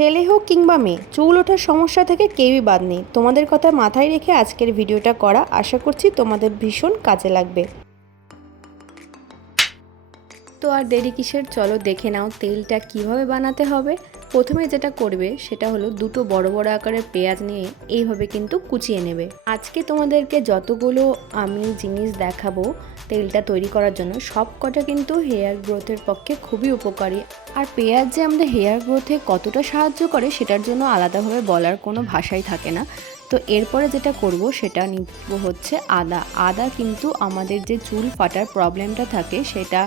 ছেলে হোক কিংবা মেয়ে, চুল ওঠার সমস্যা থেকে কেউই বাদ নেই। তোমাদের কথা মাথায় রেখে আজকের ভিডিওটা করা আশা করছি তোমাদের ভীষণ কাজে লাগবে। তো আর দেরি কিসের? চলো দেখে নাও তেলটা কীভাবে বানাতে হবে। প্রথমে যেটা করবে সেটা হলো দুটো বড় বড় আকারের পেঁয়াজ নিয়ে এইভাবে কিন্তু কুচিয়ে নেবে। আজকে তোমাদেরকে যতগুলো আমি জিনিস দেখাবো তেলটা তৈরি করার জন্য সব কটা কিন্তু হেয়ার গ্রোথের পক্ষে খুবই উপকারী। আর পেঁয়াজ যে আমাদের হেয়ার গ্রোথে কতটা সাহায্য করে সেটার জন্য আলাদাভাবে বলার কোনো ভাষাই থাকে না। তো এরপরে যেটা করব সেটা নিব হচ্ছে আদা। আদা কিন্তু আমাদের যে চুল ফাটার প্রবলেমটা থাকে সেটা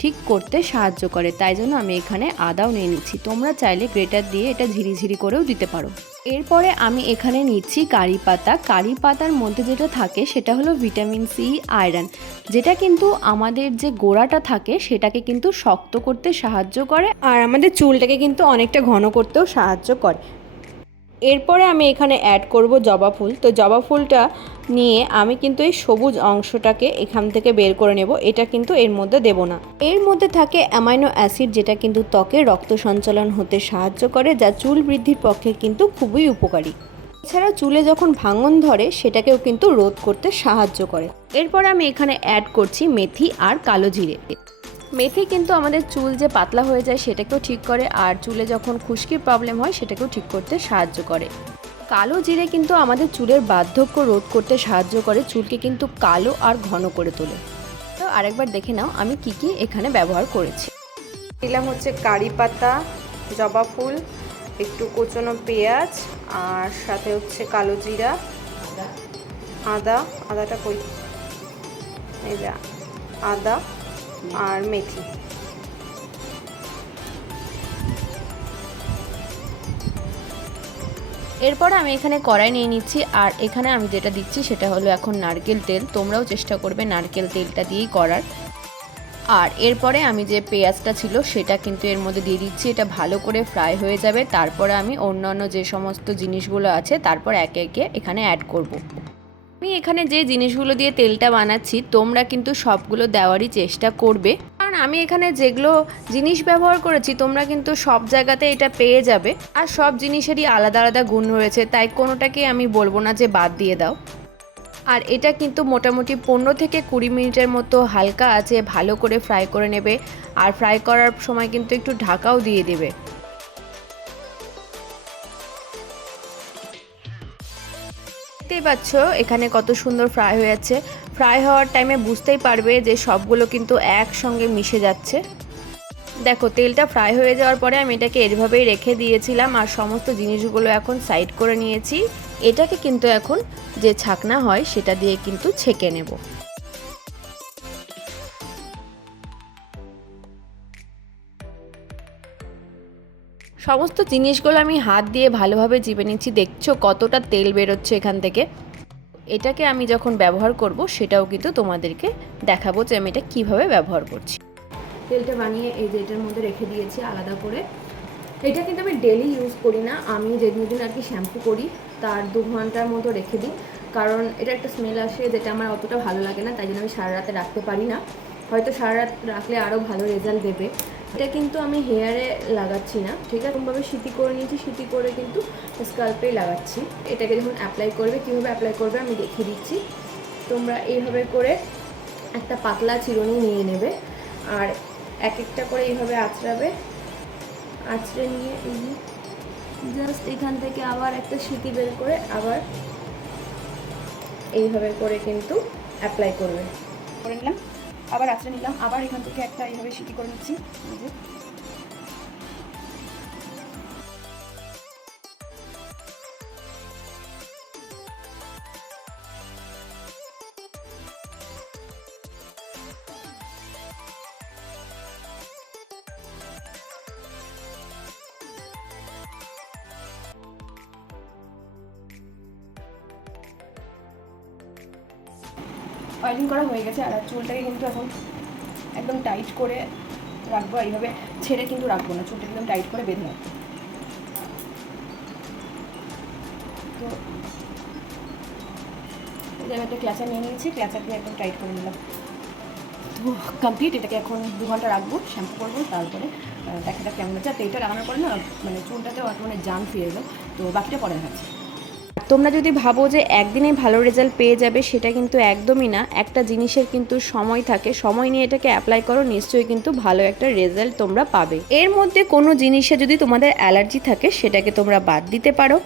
ঠিক করতে সাহায্য করে, তাই জন্য আমি এখানে আদাও নিয়ে নিচ্ছি। তোমরা চাইলে গ্রেটার দিয়ে এটা ঝিরিঝিরি করেও দিতে পারো। এরপরে আমি এখানে নিচ্ছি কারি পাতা। কারি পাতার মধ্যে যেটা থাকে, সেটা হলো ভিটামিন সি, আয়রন। যেটা কিন্তু আমাদের যে গোড়াটা থাকে, সেটাকে কিন্তু শক্ত করতে সাহায্য করে, আর আমাদের চুলটাকে কিন্তু অনেকটা ঘন করতেও সাহায্য করে। এরপরে আমি এখানে অ্যাড করব জবা ফুল। তো জবা ফুলটা নিয়ে আমি কিন্তু এই সবুজ অংশটাকে এখান থেকে বের করে নেব। এটা কিন্তু এর মধ্যে দেব না। এর মধ্যে থাকে অ্যামাইনো অ্যাসিড যেটা কিন্তু ত্বকে রক্ত সঞ্চালন হতে সাহায্য করে, যা চুল বৃদ্ধির পক্ষে কিন্তু খুবই উপকারী। এছাড়া চুলে যখন ভাঙন ধরে, সেটাকেও কিন্তু রোধ করতে সাহায্য করে। এরপর আমি এখানে অ্যাড করছি মেথি আর কালো জিরে। মেথি কিন্তু আমাদের চুল যে পাতলা হয়ে যায় সেটাকেও ঠিক করে, আর চুলে যখন খুশকির প্রবলেম হয় সেটাকেও ঠিক করতে সাহায্য করে। কালো জিরে কিন্তু আমাদের চুলের বার্ধক্য রোধ করতে সাহায্য করে, চুলকে কিন্তু কালো আর ঘন করে তোলে। তো আরেকবার দেখে নাও আমি কি কি এখানে ব্যবহার করেছি। দিলাম হচ্ছে কারি পাতা, জবা ফুল, একটু কোচনো পেঁয়াজ, আর সাথে হচ্ছে কালো জিরা, আদা। আদাটা কই? এই যা আদা। আর মেথি। এরপর আমি এখানে কড়াই নিয়ে নিচ্ছি, আর এখানে আমি যেটা দিচ্ছি সেটা হলো এখন নারকেল তেল। তোমরাও চেষ্টা করবে নারকেল তেলটা দিয়েই করার। আর এরপরে আমি যে পেঁয়াজটা ছিল সেটা কিন্তু এর মধ্যে দিয়ে দিচ্ছি। এটা ভালো করে ফ্রাই হয়ে যাবে। তারপরে আমি অন্যান্য যে সমস্ত জিনিসগুলো আছে, তারপর একে একে এখানে অ্যাড করব। আমি এখানে যে জিনিসগুলো দিয়ে তেলটা বানাচ্ছি, তোমরা কিন্তু সবগুলো দেওয়ারই চেষ্টা করবে। কারণ আমি এখানে যেগুলো জিনিস ব্যবহার করেছি, তোমরা কিন্তু সব জায়গাতে এটা পেয়ে যাবে। আর সব জিনিসেরই আলাদা আলাদা গুণ রয়েছে, তাই কোনোটাকে আমি বলব না যে বাদ দিয়ে দাও। আর এটা কিন্তু মোটামুটি পনেরো থেকে কুড়ি মিনিটের মতো হালকা আছে, ভালো করে ফ্রাই করে নেবে। আর ফ্রাই করার সময় কিন্তু একটু ঢাকাও দিয়ে দেবে। দেখতেই পাচ্ছ, এখানে কত সুন্দর ফ্রাই হয়ে যাচ্ছে ফ্রাই হওয়ার টাইমে বুঝতেই পারবে যে সবগুলো কিন্তু একসঙ্গে মিশে যাচ্ছে। দেখো, তেলটা ফ্রাই হয়ে যাওয়ার পরে আমি এটাকে এভাবেই রেখে দিয়েছিলাম আর সমস্ত জিনিসগুলো এখন সাইড করে নিয়েছি। এটাকে কিন্তু এখন যে ছাকনা হয় সেটা দিয়ে কিন্তু ছেঁকে নেব। সমস্ত জিনিসগুলো আমি হাত দিয়ে ভালোভাবে চিপে নিচ্ছি। দেখছ কতটা তেল বেরোচ্ছে এখান থেকে। এটাকে আমি যখন ব্যবহার করব, সেটাও কিন্তু তোমাদেরকে দেখাবো যে আমি এটা কীভাবে ব্যবহার করছি। তেলটা বানিয়ে এই যে এটার মধ্যে রেখে দিয়েছি আলাদা করে। এটা কিন্তু আমি ডেলি ইউজ করি না। আমি যেদিন দিন আর কি শ্যাম্পু করি, তার দু ঘণ্টার মতো রেখে দিই। কারণ এটা একটা স্মেল আসে যেটা আমার অতটা ভালো লাগে না, তাই জন্য আমি সারা রাতে রাখতে পারি না। হয়তো সারা রাত রাখলে আরও ভালো রেজাল্ট দেবে। এটা কিন্তু আমি হেয়ারে লাগাচ্ছি না, ঠিক আছে? এরকমভাবে সিটি করে নিয়েছি, সিটি করে কিন্তু স্কাল্পেই লাগাচ্ছি। এটাকে যখন অ্যাপ্লাই করবে, কীভাবে অ্যাপ্লাই করবে আমি দেখিয়ে দিচ্ছি। তোমরা এইভাবে করে একটা পাতলা চিরুনি নিয়ে নেবে আর এক একটা করে এইভাবে আঁচড়াবে। আঁচড়ে নিয়ে এই জাস্ট এখান থেকে আবার একটা সিটি বের করে আবার এইভাবে করে কিন্তু অ্যাপ্লাই করবে। করে নিলাম। আবার আঁচড়ে নিলাম। আবার এখান থেকে একটা এইভাবে সিটি করে নিচ্ছি। অয়েলিং করা হয়ে গেছে আর চুলটাকে কিন্তু এখন একদম টাইট করে রাখব এইভাবে ছেড়ে কিন্তু রাখব না চুলটা একদম টাইট করে বেঁধে রাখব তো আমি একটা ক্লাচার নিয়ে নিয়েছি দিয়ে একদম টাইট করে নিলাম। তো কমপ্লিট এটাকে এখন দু ঘণ্টা রাখব শ্যাম্পু করব, তারপরে দেখা যাক কেমন হচ্ছে। আর তেলটা লাগানোর পরে না মানে চুলটাতেও একটা মানে জান ফিরে এলো। তো বাকিটা পরে দেখাচ্ছি। তোমরা যদি ভাবো যে একদিনে ভালো রেজাল্ট পেয়ে যাবে, সেটা কিন্তু একদমই না। একটা জিনিসের কিন্তু সময় থাকে। সময় নিয়ে এটাকে অ্যাপ্লাই করো, নিশ্চয়ই কিন্তু ভালো একটা রেজাল্ট তোমরা পাবে। এর মধ্যে কোনো জিনিসে যদি তোমাদের অ্যালার্জি থাকে, সেটাকে তোমরা বাদ দিতে পারো।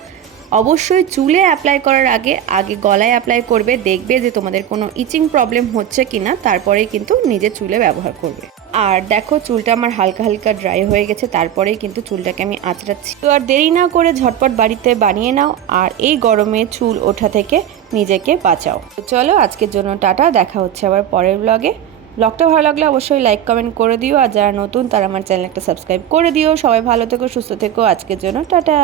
অবশ্যই চুলে অ্যাপ্লাই করার আগে আগে গলায় অ্যাপ্লাই করবে, দেখবে যে তোমাদের কোনো ইচিং প্রবলেম হচ্ছে কি না তারপরেই কিন্তু নিজের চুলে ব্যবহার করবে। আর দেখো চুলটা আমার হালকা হালকা ড্রাই হয়ে গেছে, তারপরেই কিন্তু চুলটাকে আমি আঁচড়াচ্ছি। তো আর দেরি না করে ঝটপট বাড়িতে বানিয়ে নাও আর এই গরমে চুল ওঠা থেকে নিজেকে বাঁচাও। তো চলো আজকের জন্য টাটা, দেখা হচ্ছে আবার পরের ব্লগে ব্লগটা ভালো লাগলে অবশ্যই লাইক কমেন্ট করে দিও, আর যারা নতুন তারা আমার চ্যানেলটা সাবস্ক্রাইব করে দিও। সবাই ভালো থেকো, সুস্থ থেকো, আজকের জন্য টাটা।